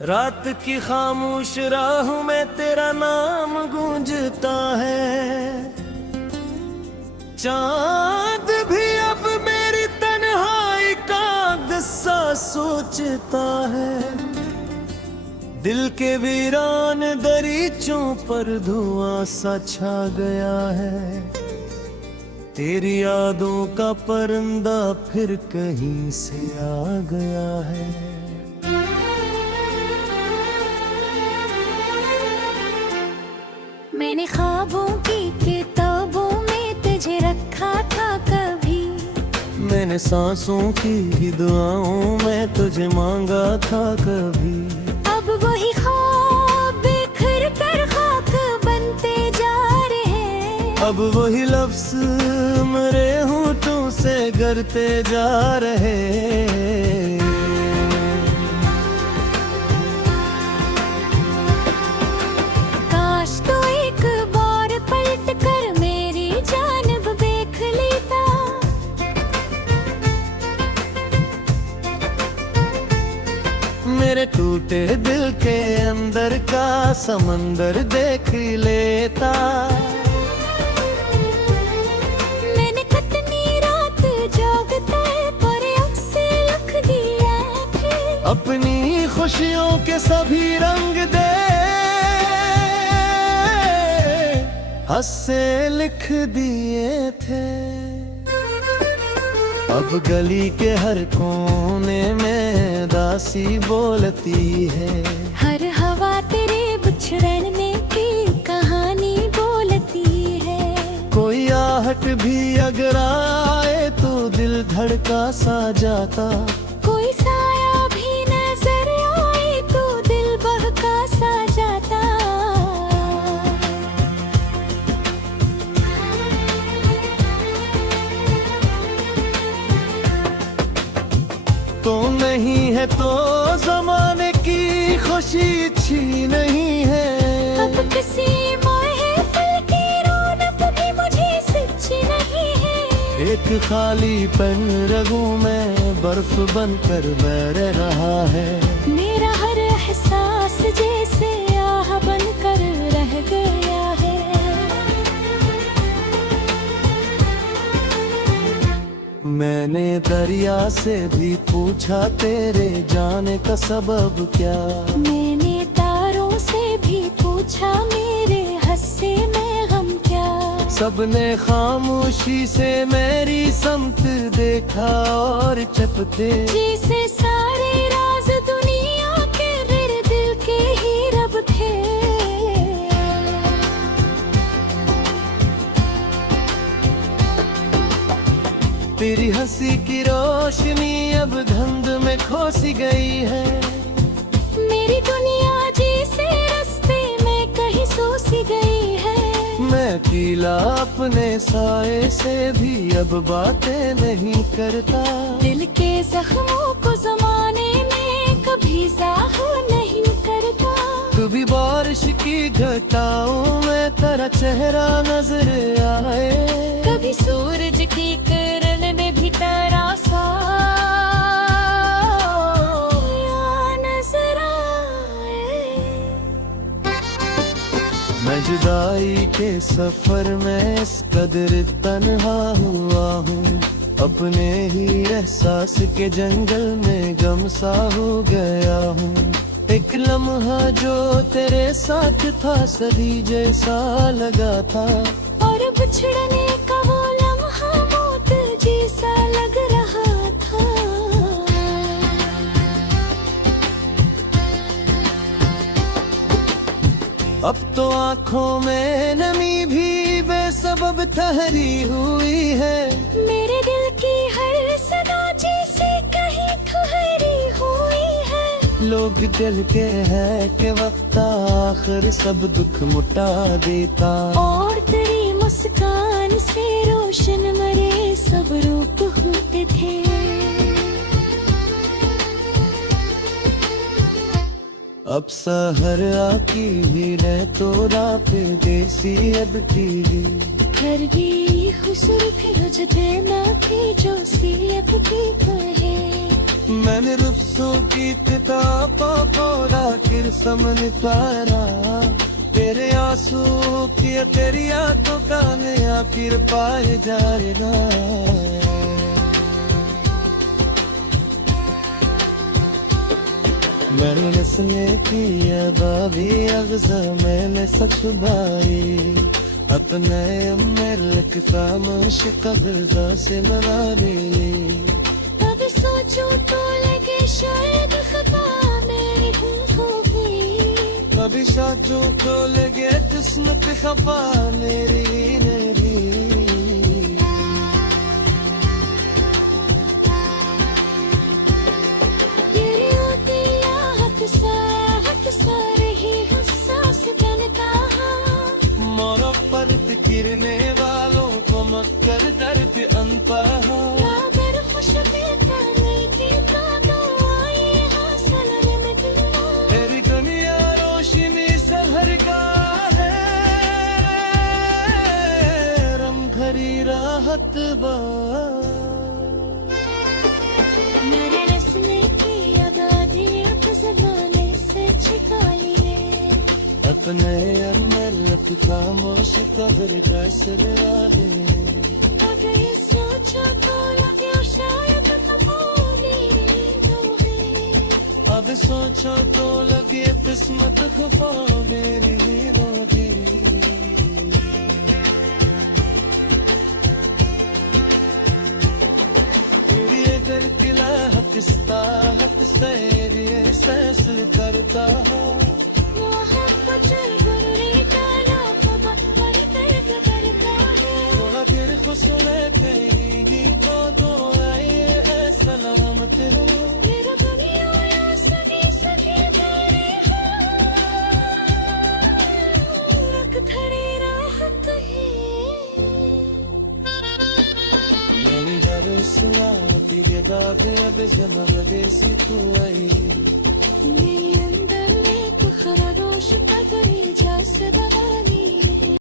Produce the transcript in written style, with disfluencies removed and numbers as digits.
रात की खामोश राहों में तेरा नाम गूंजता है। चांद भी अब मेरी तन्हाई का किस्सा सोचता है। दिल के वीरान दरीचों पर धुआं सा छा गया है। तेरी यादों का परिंदा फिर कहीं से आ गया है। मैंने ख्वाबों की किताबों में तुझे रखा था कभी। मैंने सांसों की दुआओं में तुझे मांगा था कभी। अब वही ख्वाब बिखर कर खाक बनते जा रहे हैं। अब वही लफ्ज़ मेरे होठों से गरते जा रहे। मेरे टूटे दिल के अंदर का समंदर देख लेता। मैंने कितनी रात जागते पर से लिख दिया थे। अपनी खुशियों के सभी रंग दे हंस से लिख दिए थे। अब गली के हर कोने में दासी बोलती है। हर हवा तेरे बिछड़ने की कहानी बोलती है। कोई आहट भी अगर आए तो दिल धड़का सा जाता। कोई साया भी नजर आए तो दिल बहका सा जाता। तो नहीं है तो जमाने की खुशी अच्छी नहीं है। अब किसी महफिल की रौनक भी मुझे सच्ची नहीं है। एक खाली पन रगों में बर्फ बनकर बह रहा है। मेरा हर एहसास जैसे आह बनकर रह गया है। मैंने दरिया से भी पूछा तेरे जाने का सबब क्या। मैंने तारों से भी पूछा मेरे हंसे में गम क्या। सबने खामोशी से मेरी समत देखा और चपते। जैसे सारे राज दुनिया के मेरे दिल के ही रब थे। तेरी हंसी की रोशनी अब धुंध में खो सी गई है। मेरी दुनिया जैसे रास्ते में कहीं सो सी गई है। मैं अकेला अपने साए से भी अब बातें नहीं करता। दिल के जख्मों को जमाने में कभी ज़ाहिर नहीं करता। कभी बारिश की घटाओं में तेरा चेहरा नजर आए। कभी सूरज की किरण में भी तेरा सा नजर आए। मैं जुदाई के सफर में इस कदर तन्हा हुआ हूँ। अपने ही एहसास के जंगल में गमसा हो गया हूँ। एक लम्हा जो तेरे साथ था सदी जैसा लगा था। और बिछड़ने का वो लम्हा मौत जैसा लग रहा था। अब तो आँखों में नमी भी बेसबब ठहरी हुई है। मेरे दिल की हर सदा जैसे कहीं ठहरी हुई है। लोग कहते हैं कि वक्त आखिर सब दुख मुटा देता। और तेरी मुस्कान से रोशन मरे सब रूप होते थे। अब सहर आकी भी है तो राते देसी अब टीवी। घर भी खुश रुख रुझते ना थी जो सी अब भी कहे। मैंने रुफ्सों की किताबों को राकिर समन पारा तेरे आंसू की तेरी आंखों का मैं आखिर पाए जाएगा मैंने नस्ले की अबावी अगज़ा मैंने सच भाई अपने मलक खामोश कब्र से मना ली कभी सोचूं तो लगे शायद खता मेरी खूबी कभी सोचूं तो लगे किस्मत खफा मेरी मेरी मोरों पर गिरने वालों को मकर दर्द अनपहा अगर खुशबू पाने की तो आए हासिल में दिला तेरी दुनिया रोशनी से हर का है रम भरी राहत बा मेरे रस्मे की आजादी अब ज़माने से छिपा लिए अपने मलक खामोश कब्र का सर है अगर ये सोचा तो लगे शायद तो मेरी जो है अब सोचो तो लगे किस्मत खफा मेरी रोटी तेरी अगर किला हकस्ता हक से एहसास करता सुने तेरी गीतों तो आए सलामत हो मेरा दुनिया या सभी सभी मेरे रख धरी राहत है मंजर सलामती के दागे अब जमग देसी तू आई मेरे अंदर एक खरागोश पगड़ी जा सदा